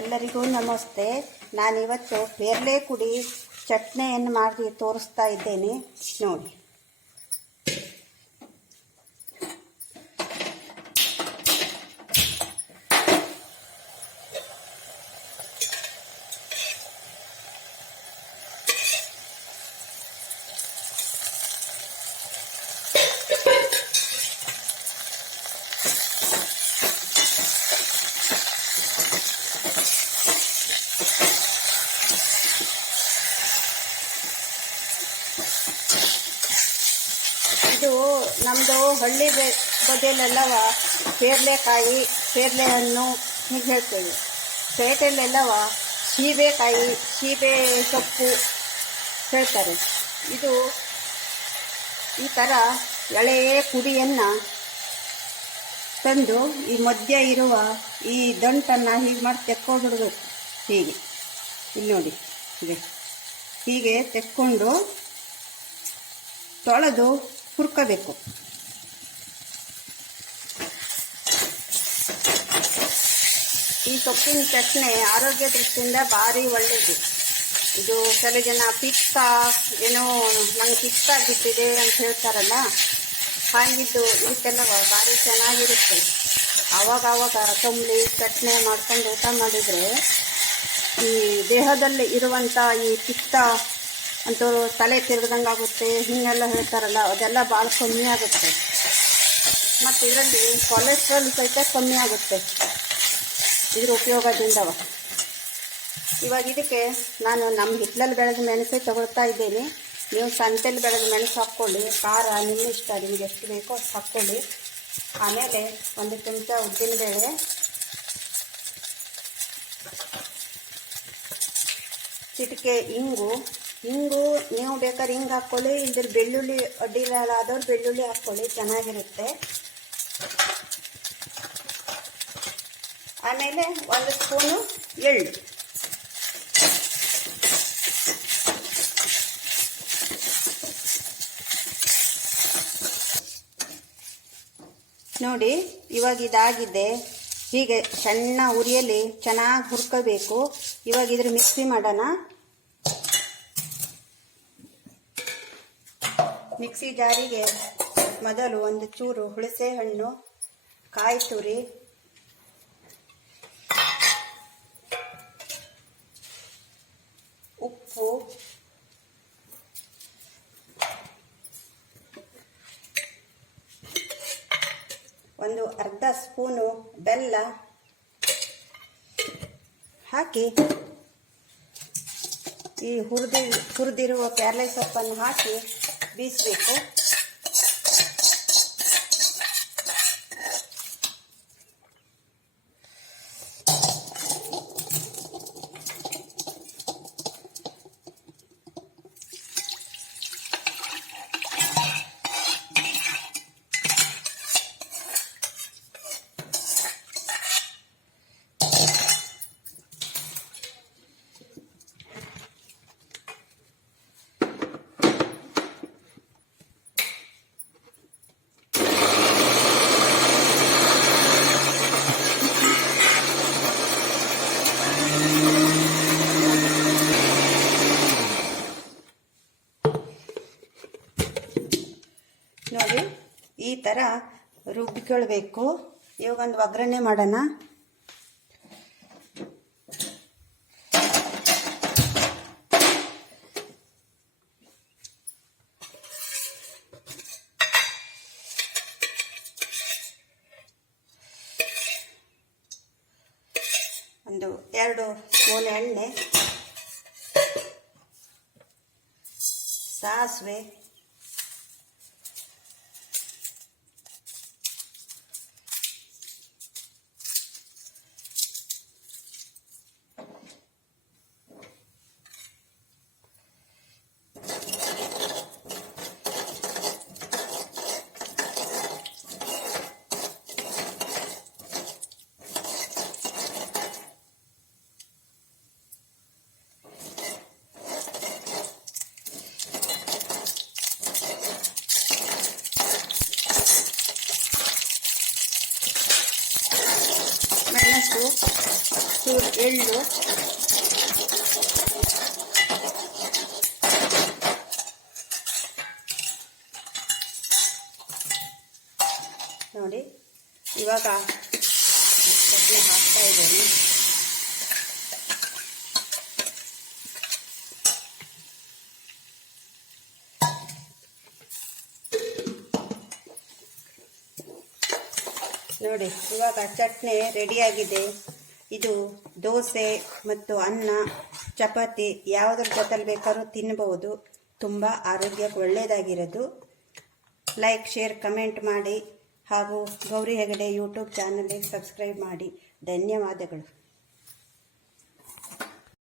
ಎಲ್ಲರಿಗೂ ನಮಸ್ತೆ. ನಾನಿವತ್ತು ಪೇರ್ಲೆ ಪುಡಿ ಚಟ್ನಿಯನ್ನು ಮಾಡಿ ತೋರಿಸ್ತಾ ಇದ್ದೇನೆ ನೋಡಿ. ಇದು ನಮ್ಮದು ಹಳ್ಳಿ ಬದಿಯಲ್ಲೆಲ್ಲವ ಪೇರ್ಲೆಕಾಯಿ, ಪೇರ್ಲೆ ಹಣ್ಣು ಹೀಗೆ ಹೇಳ್ತೇವೆ. ಪೇಟೆಯಲ್ಲೆಲ್ಲವ ಸೀಬೆಕಾಯಿ, ಸೀಬೆ ಸೊಪ್ಪು ಹೇಳ್ತಾರೆ. ಇದು ಈ ಥರ ಎಳೆಯ ಪುಡಿಯನ್ನು ತಂದು ಈ ಮಧ್ಯ ಇರುವ ಈ ದಂಟನ್ನು ಹೀಗೆ ಮಾಡಿ ತೆಕ್ಕೊಂಡ್ಬಿಡ್ಬೇಕು. ಹೀಗೆ ಇಲ್ಲಿ ನೋಡಿ, ಇದೆ ಹೀಗೆ ತೆಕ್ಕೊಂಡು ತೊಳೆದು ಹುರ್ಕೋಬೇಕು. ಈ ಸೊಪ್ಪಿನ ಚಟ್ನಿ ಆರೋಗ್ಯ ದೃಷ್ಟಿಯಿಂದ ಭಾರಿ ಒಳ್ಳೆಯದು. ಇದು ಕೆಲವು ಜನ ಪಿತ್ತ ಏನೋ ನಂಗೆ ಪಿತ್ತ ಆಗಿಬಿಟ್ಟಿದೆ ಅಂತ ಹೇಳ್ತಾರಲ್ಲ, ಹಾಗಿದ್ದು ಇದಕ್ಕೆಲ್ಲ ಭಾರಿ ಚೆನ್ನಾಗಿರುತ್ತೆ. ಆವಾಗ ತಂಬ್ಳಿ ಚಟ್ನಿ ಮಾಡ್ಕೊಂಡು ಊಟ ಮಾಡಿದರೆ ಈ ದೇಹದಲ್ಲಿ ಇರುವಂಥ ಈ ಪಿತ್ತ ಅಂತೂ ತಲೆ ತಿರುಗ್ದಂಗೆ ಆಗುತ್ತೆ, ಹೀಗೆಲ್ಲ ಹೇಳ್ತಾರಲ್ಲ, ಅದೆಲ್ಲ ಭಾಳ ಕಮ್ಮಿ ಆಗುತ್ತೆ. ಮತ್ತು ಇದರಲ್ಲಿ ಕೊಲೆಸ್ಟ್ರಾಲ್ ಸಹಿತ ಕಮ್ಮಿ ಆಗುತ್ತೆ ಇದ್ರ ಉಪಯೋಗದಿಂದವ. ಇವಾಗ ಇದಕ್ಕೆ ನಾನು ನಮ್ಮ ಹಿತ್ತಲಲ್ಲಿ ಬೆಳೆದ ಮೆಣಸು ತಗೊಳ್ತಾ ಇದ್ದೀನಿ. ನೀವು ಸಂತೆಯಲ್ಲಿ ಬೆಳೆದ ಮೆಣಸು ಹಾಕ್ಕೊಳ್ಳಿ. ಖಾರ ನಿಮ್ಮ ಇಷ್ಟ, ನಿಮಗೆ ಎಷ್ಟು ಬೇಕೋ ಅಷ್ಟು ಹಾಕ್ಕೊಳ್ಳಿ. ಆಮೇಲೆ 1 ಚಮಚ ಉದ್ದಿನಬೇಳೆ, ಚಿಟಿಕೆ ಇಂಗು ನೀವು ಬೇಕಾದ್ರೆ ಹಿಂಗೆ ಹಾಕ್ಕೊಳ್ಳಿ, ಇದ್ರ ಬೆಳ್ಳುಳ್ಳಿ ಅಡ್ಡಿಲಾದವ್ರು ಬೆಳ್ಳುಳ್ಳಿ ಹಾಕ್ಕೊಳ್ಳಿ, ಚೆನ್ನಾಗಿರುತ್ತೆ. ಆಮೇಲೆ 1 ಸ್ಪೂನು ಎಳ್ಳು, ನೋಡಿ. ಇವಾಗ ಇದಾಗಿದೆ. ಹೀಗೆ ಸಣ್ಣ ಉರಿಯಲ್ಲಿ ಚೆನ್ನಾಗಿ ಹುರ್ಕೋಬೇಕು. ಇವಾಗ ಇದ್ರ ಮಿಕ್ಸಿ ಮಾಡೋಣ. ಮಿಕ್ಸಿ ಜಾರಿಗೆ ಮೊದಲು 1 ಚೂರು ಹುಣಸೆ ಹಣ್ಣು, ಕಾಯಿ ತುರಿ, ಉಪ್ಪು, ಒಂದು ಅರ್ಧ ಸ್ಪೂನು ಬೆಲ್ಲ ಹಾಕಿ ಈ ಹುರಿದಿರುವ ಪೇರ್ಲೆ ಸೊಪ್ಪನ್ನು ಹಾಕಿ ಬೀಸಬೇಕು. ನೋಡಿ, ಈ ಥರ ರುಬ್ಬಿಕೊಳ್ಬೇಕು. ಇವಾಗ ಒಂದು ಒಗ್ಗರಣೆ ಮಾಡೋಣ. ಒಂದು 2 ಸ್ಪೂನ್ ಎಣ್ಣೆ, ಸಾಸಿವೆ, ಎಳ್ಳು, ನೋಡಿ ಇವಾಗ ಚಟ್ನಿ ಹಾಕ್ತಾ ಇದ್ದೇನೆ. ನೋಡಿ ಇವಾಗ ಚಟ್ನಿ ರೆಡಿಯಾಗಿದೆ. ಇದು ದೋಸೆ ಮತ್ತು ಅನ್ನ, ಚಪಾತಿ ಯಾವುದ್ರ ಜೊತೆಲಿ ಬೇಕಾದ್ರೂ ತಿನ್ಬೋದು. ತುಂಬ ಆರೋಗ್ಯಕ್ಕೆ ಒಳ್ಳೆಯದಾಗಿರೋದು. ಲೈಕ್, ಶೇರ್, ಕಮೆಂಟ್ ಮಾಡಿ ಹಾಗೂ ಗೌರಿ ಹೆಗಡೆ ಯೂಟ್ಯೂಬ್ ಚಾನಲ್ಗೆ ಸಬ್ಸ್ಕ್ರೈಬ್ ಮಾಡಿ. ಧನ್ಯವಾದಗಳು.